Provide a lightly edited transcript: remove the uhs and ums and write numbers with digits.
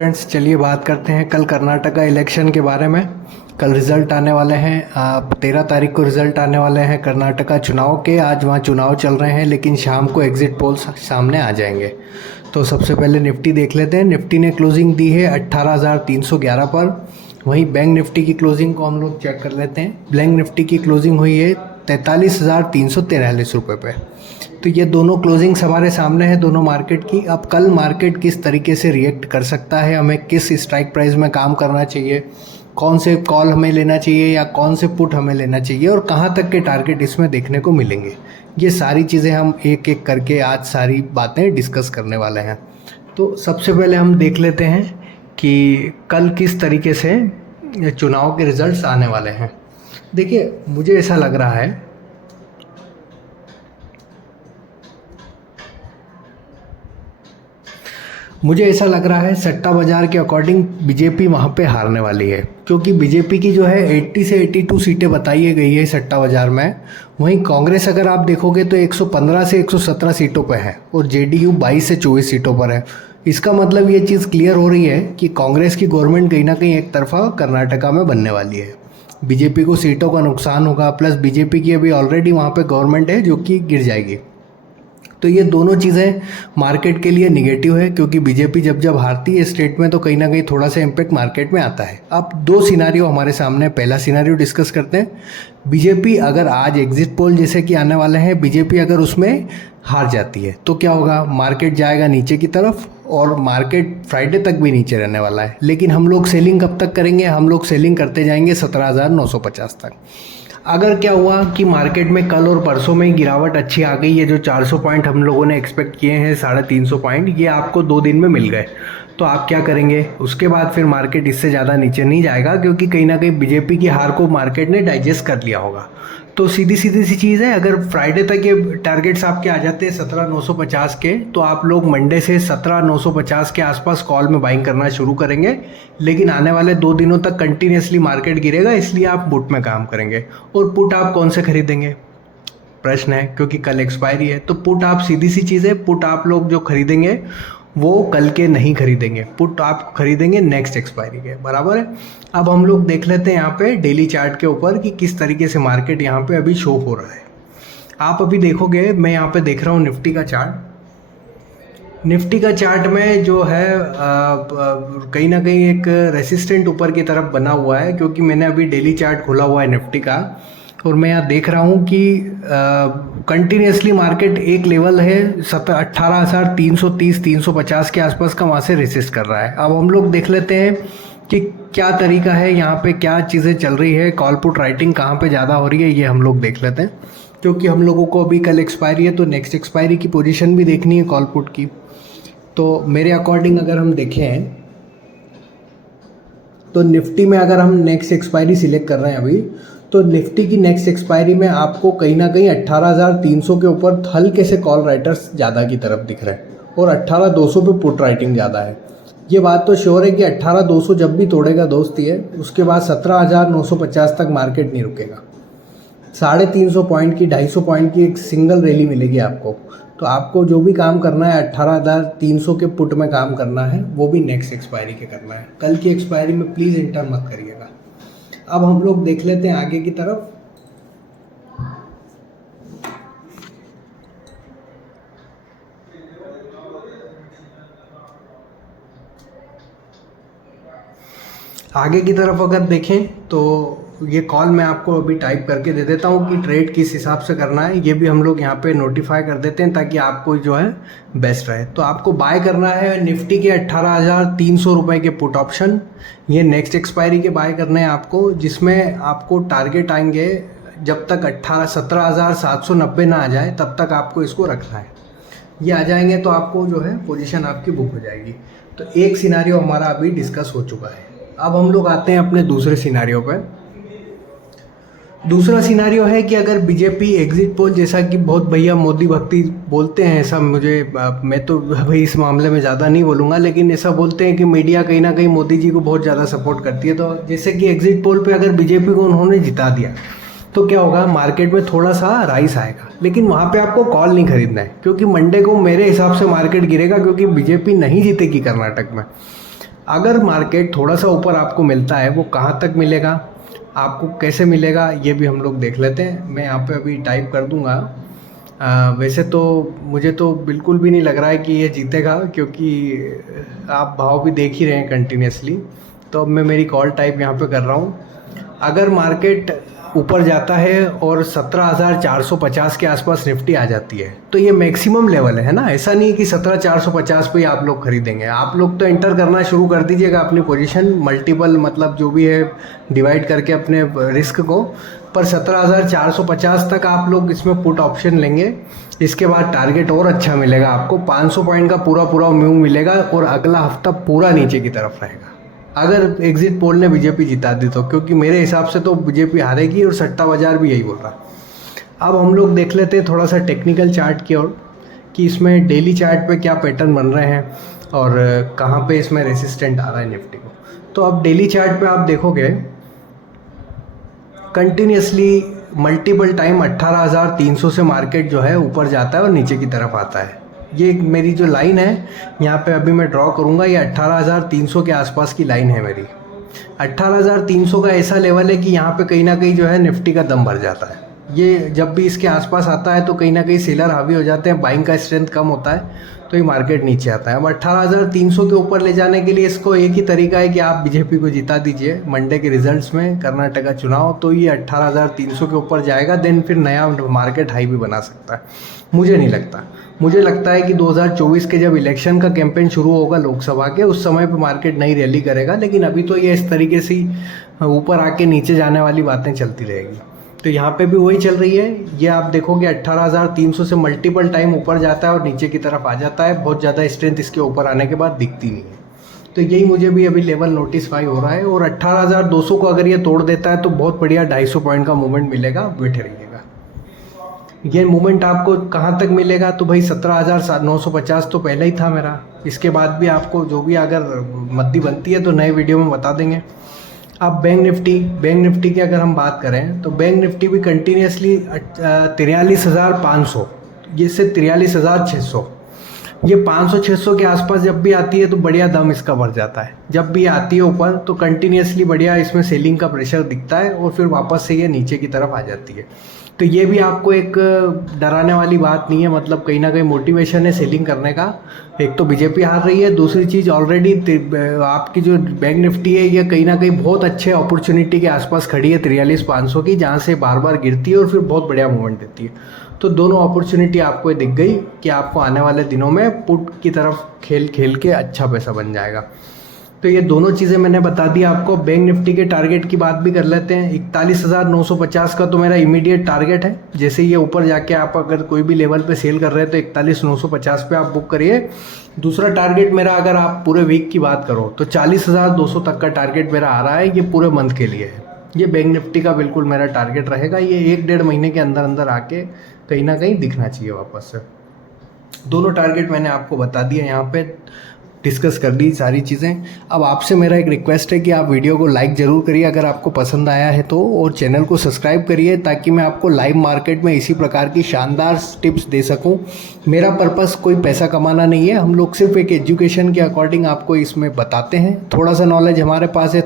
Friends, चलिए बात करते हैं कल कर्नाटका इलेक्शन के बारे में। कल रिज़ल्ट आने वाले हैं। 13 तारीख को रिज़ल्ट आने वाले हैं कर्नाटका चुनाव के। आज वहाँ चुनाव चल रहे हैं, लेकिन शाम को एग्ज़िट पोल्स सामने आ जाएंगे। तो सबसे पहले निफ्टी देख लेते हैं। निफ्टी ने क्लोजिंग दी है 18,311 पर। वहीं बैंक निफ्टी की क्लोजिंग को हम लोग चेक कर लेते हैं। बैंक निफ्टी की क्लोजिंग हुई है 43,343 रुपये पे। तो ये दोनों क्लोजिंग्स हमारे सामने है, दोनों मार्केट की। अब कल मार्केट किस तरीके से रिएक्ट कर सकता है, हमें किस स्ट्राइक प्राइस में काम करना चाहिए, कौन से कॉल हमें लेना चाहिए या कौन से पुट हमें लेना चाहिए, और कहाँ तक के टारगेट इसमें देखने को मिलेंगे, ये सारी चीज़ें हम एक एक करके आज सारी बातें डिस्कस करने वाले हैं। तो सबसे पहले हम देख लेते हैं कि कल किस तरीके से चुनाव के रिजल्ट्स आने वाले हैं। देखिए, मुझे ऐसा लग रहा है सट्टा बाज़ार के अकॉर्डिंग बीजेपी वहाँ पे हारने वाली है, क्योंकि बीजेपी की जो है 80 से 82 सीटें बताई गई है सट्टा बाज़ार में। वहीं कांग्रेस अगर आप देखोगे तो 115 से 117 सीटों पर है और जेडीयू 22 से 24 सीटों पर है। इसका मतलब ये चीज़ क्लियर हो रही है कि कांग्रेस की गवर्नमेंट कहीं ना कहीं एक तरफा कर्नाटका में बनने वाली है। बीजेपी को सीटों का नुकसान होगा, प्लस बीजेपी की अभी ऑलरेडी वहाँ पे गवर्नमेंट है जो कि गिर जाएगी। तो ये दोनों चीज़ें मार्केट के लिए निगेटिव है, क्योंकि बीजेपी जब जब हारती है स्टेट में तो कहीं ना कहीं थोड़ा सा इम्पैक्ट मार्केट में आता है। अब दो सिनारियो हमारे सामने, पहला सिनारियो डिस्कस करते हैं। बीजेपी अगर आज एग्जिट पोल जैसे कि आने वाले हैं, बीजेपी अगर उसमें हार जाती है तो क्या होगा, मार्केट जाएगा नीचे की तरफ और मार्केट फ्राइडे तक भी नीचे रहने वाला है। लेकिन हम लोग सेलिंग कब तक करेंगे, हम लोग सेलिंग करते जाएंगे 17,950 तक। अगर क्या हुआ कि मार्केट में कल और परसों में ही गिरावट अच्छी आ गई है, जो 400 पॉइंट हम लोगों ने एक्सपेक्ट किए हैं, 350 पॉइंट, ये आपको 2 दिन में मिल गए, तो आप क्या करेंगे उसके बाद? फिर मार्केट इससे ज़्यादा नीचे नहीं जाएगा, क्योंकि कहीं ना कहीं बीजेपी की हार को मार्केट ने डाइजेस्ट कर लिया होगा। तो सीधी सीधी सी चीज़ है, अगर फ्राइडे तक ये टारगेट्स आपके आ जाते हैं 17,950 के, तो आप लोग मंडे से 17,950 के आसपास कॉल में बाइंग करना शुरू करेंगे। लेकिन आने वाले 2 दिनों तक कंटिन्यूसली मार्केट गिरेगा, इसलिए आप पुट में काम करेंगे। और पुट आप कौन से खरीदेंगे प्रश्न है, क्योंकि कल एक्सपायरी है। तो पुट आप, सीधी सी चीज़ है, पुट आप लोग जो खरीदेंगे वो कल के नहीं खरीदेंगे, पुट आप खरीदेंगे नेक्स्ट एक्सपायरी के, बराबर है। अब हम लोग देख लेते हैं यहाँ पे डेली चार्ट के ऊपर कि किस तरीके से मार्केट यहाँ पे अभी शो हो रहा है। आप अभी देखोगे, मैं यहाँ पे देख रहा हूँ निफ्टी का चार्ट। निफ्टी का चार्ट में जो है कहीं ना कहीं एक रेसिस्टेंट ऊपर की तरफ बना हुआ है, क्योंकि मैंने अभी डेली चार्ट खोला हुआ है निफ्टी का, और मैं यहाँ देख रहा हूँ कि कंटिन्यूसली मार्केट एक लेवल है 18,330 350 के आसपास का, वहाँ से रेसिस्ट कर रहा है। अब हम लोग देख लेते हैं कि क्या तरीका है यहाँ पे, क्या चीज़ें चल रही है, कॉल पुट राइटिंग कहाँ पे ज़्यादा हो रही है, ये हम लोग देख लेते हैं। क्योंकि हम लोगों को अभी कल एक्सपायरी है, तो नेक्स्ट एक्सपायरी की पोजीशन भी देखनी है कॉल पुट की। तो मेरे अकॉर्डिंग अगर हम देखें तो निफ्टी में अगर हम नेक्स्ट एक्सपायरी सिलेक्ट कर रहे हैं अभी, तो निफ्टी की नेक्स्ट एक्सपायरी में आपको कहीं ना कहीं 18,300 के ऊपर हल्के से कॉल राइटर्स ज़्यादा की तरफ दिख रहे हैं, और 18,200 पे पुट राइटिंग ज़्यादा है। ये बात तो श्योर है कि 18,200 जब भी तोड़ेगा दोस्त ये, उसके बाद 17,950 तक मार्केट नहीं रुकेगा। 350 पॉइंट की, 250 पॉइंट की एक सिंगल रैली मिलेगी आपको। तो आपको जो भी काम करना है 18,300 के पुट में काम करना है, वो भी नेक्स्ट एक्सपायरी के करना है। कल की एक्सपायरी में प्लीज़ एंटर मत करिएगा। अब हम लोग देख लेते हैं आगे की तरफ। आगे की तरफ अगर देखें तो ये कॉल मैं आपको अभी टाइप करके दे देता हूँ कि ट्रेड किस हिसाब से करना है, ये भी हम लोग यहाँ पे नोटिफाई कर देते हैं ताकि आपको जो है बेस्ट रहे। तो आपको बाय करना है निफ्टी के 18,300 रुपये के पुट ऑप्शन, ये नेक्स्ट एक्सपायरी के बाय करने हैं आपको, जिसमें आपको टारगेट आएंगे जब तक 17,790 ना आ जाए तब तक आपको इसको रखना है। ये आ जाएंगे तो आपको जो है पोजीशन आपकी बुक हो जाएगी। तो एक सिनारियो हमारा अभी डिस्कस हो चुका है। अब हम लोग आते हैं अपने दूसरे सिनारियो पर। दूसरा सिनारियो है कि अगर बीजेपी एग्जिट पोल, जैसा कि बहुत भैया मोदी भक्ति बोलते हैं, ऐसा मैं तो भाई इस मामले में ज़्यादा नहीं बोलूँगा, लेकिन ऐसा बोलते हैं कि मीडिया कहीं ना कहीं मोदी जी को बहुत ज़्यादा सपोर्ट करती है। तो जैसे कि एग्जिट पोल पे अगर बीजेपी को उन्होंने जिता दिया तो क्या होगा, मार्केट में थोड़ा सा राइस आएगा, लेकिन वहाँ पे आपको कॉल नहीं खरीदना है, क्योंकि मंडे को मेरे हिसाब से मार्केट गिरेगा, क्योंकि बीजेपी नहीं जीतेगी कर्नाटक में। अगर मार्केट थोड़ा सा ऊपर आपको मिलता है, वो कहाँ तक मिलेगा, आपको कैसे मिलेगा, ये भी हम लोग देख लेते हैं। मैं यहाँ पे अभी टाइप कर दूँगा। वैसे तो मुझे तो बिल्कुल भी नहीं लग रहा है कि ये जीतेगा, क्योंकि आप भाव भी देख ही रहे हैं कंटिन्यूसली। तो अब मैं मेरी कॉल टाइप यहाँ पे कर रहा हूँ। अगर मार्केट ऊपर जाता है और 17,450 के आसपास निफ्टी आ जाती है, तो ये मैक्सिमम लेवल है ना। ऐसा नहीं है कि 17,450 पे ही आप लोग खरीदेंगे। आप लोग तो एंटर करना शुरू कर दीजिएगा अपनी पोजीशन, मल्टीपल मतलब जो भी है डिवाइड करके अपने रिस्क को। पर 17,450 तक आप लोग इसमें पुट ऑप्शन लेंगे। इसके बाद टारगेट और अच्छा मिलेगा आपको, 500 पॉइंट का पूरा पूरा मूव मिलेगा और अगला हफ्ता पूरा नीचे की तरफ रहेगा, अगर एग्जिट पोल ने बीजेपी जिता दी तो। क्योंकि मेरे हिसाब से तो बीजेपी हारेगी और सट्टा बाजार भी यही बोल रहा है। अब हम लोग देख लेते हैं थोड़ा सा टेक्निकल चार्ट की ओर, कि इसमें डेली चार्ट पे क्या पैटर्न बन रहे हैं और कहाँ पे इसमें रेसिस्टेंट आ रहा है निफ्टी को। तो अब डेली चार्ट पे आप देखोगे कंटिन्यूसली मल्टीपल टाइम 18,300 से मार्केट जो है ऊपर जाता है और नीचे की तरफ आता है। ये मेरी जो लाइन है यहाँ पे अभी मैं ड्रॉ करूँगा, ये 18,300 के आसपास की लाइन है मेरी। 18,300 का ऐसा लेवल है कि यहाँ पे कहीं ना कहीं जो है निफ्टी का दम भर जाता है। ये जब भी इसके आसपास आता है तो कहीं ना कहीं सेलर हावी हो जाते हैं, बाइंग का स्ट्रेंथ कम होता है, तो ये मार्केट नीचे आता है। अब 18,300 के ऊपर ले जाने के लिए इसको एक ही तरीका है कि आप बीजेपी को जिता दीजिए मंडे के रिजल्ट्स में, कर्नाटका चुनाव, तो ये 18,300 के ऊपर जाएगा। देन फिर नया मार्केट हाई भी बना सकता है। मुझे नहीं लगता, मुझे लगता है कि 2024 के जब इलेक्शन का कैंपेन शुरू होगा लोकसभा के, उस समय पे मार्केट नई रैली करेगा। लेकिन अभी तो ये इस तरीके से ऊपर आके नीचे जाने वाली बातें चलती रहेगी। तो यहाँ पे भी वही चल रही है। ये आप देखोगे 18,300 से मल्टीपल टाइम ऊपर जाता है और नीचे की तरफ आ जाता है। बहुत ज़्यादा स्ट्रेंथ इसके ऊपर आने के बाद दिखती नहीं है। तो यही मुझे भी अभी लेवल नोटिसफाई हो रहा है। और 18,200 को अगर ये तोड़ देता है तो बहुत बढ़िया 250 पॉइंट का मूवमेंट मिलेगा, बैठे रहिएगा। ये मूवमेंट आपको कहाँ तक मिलेगा, तो भाई 17,950 तो पहले ही था मेरा। इसके बाद भी आपको जो भी अगर मद्दी बनती है तो नए वीडियो में बता देंगे। अब बैंक निफ्टी की अगर हम बात करें तो बैंक निफ्टी भी कंटिन्यूसली 43,500 ये से 43,600, ये 500-600 के आसपास जब भी आती है तो बढ़िया दम इसका भर जाता है। जब भी आती है ऊपर तो कंटिन्यूसली बढ़िया इसमें सेलिंग का प्रेशर दिखता है और फिर वापस से ये नीचे की तरफ आ जाती है। तो ये भी आपको एक डराने वाली बात नहीं है, मतलब कहीं ना कहीं मोटिवेशन है सेलिंग करने का। एक तो बीजेपी हार रही है, दूसरी चीज़ ऑलरेडी आपकी जो बैंक निफ्टी है ये कहीं ना कहीं बहुत अच्छे अपॉर्चुनिटी के आसपास खड़ी है 43,500 की, जहाँ से बार बार गिरती है और फिर बहुत बढ़िया मूवमेंट देती है। तो दोनों अपॉर्चुनिटी आपको दिख गई कि आपको आने वाले दिनों में पुट की तरफ खेल के अच्छा पैसा बन जाएगा। तो ये दोनों चीज़ें मैंने बता दी आपको। बैंक निफ्टी के टारगेट की बात भी कर लेते हैं। 41,950 का तो मेरा इमीडिएट टारगेट है। जैसे ये ऊपर जाके आप अगर कोई भी लेवल पे सेल कर रहे हैं तो 41,950 पे आप बुक करिए। दूसरा टारगेट मेरा, अगर आप पूरे वीक की बात करो तो 40,200 तक का टारगेट मेरा आ रहा है। ये पूरे मंथ के लिए है। ये बैंक निफ्टी का बिल्कुल मेरा टारगेट रहेगा। ये 1-1.5 महीने के अंदर अंदर आके कहीं ना कहीं दिखना चाहिए वापस से। दोनों टारगेट मैंने आपको बता दिया, यहाँ पे डिस्कस कर दी सारी चीज़ें। अब आपसे मेरा एक रिक्वेस्ट है कि आप वीडियो को लाइक ज़रूर करिए अगर आपको पसंद आया है तो, और चैनल को सब्सक्राइब करिए ताकि मैं आपको लाइव मार्केट में इसी प्रकार की शानदार टिप्स दे सकूं। मेरा पर्पस कोई पैसा कमाना नहीं है, हम लोग सिर्फ एक एजुकेशन के अकॉर्डिंग आपको इसमें बताते हैं। थोड़ा सा नॉलेज हमारे पास है।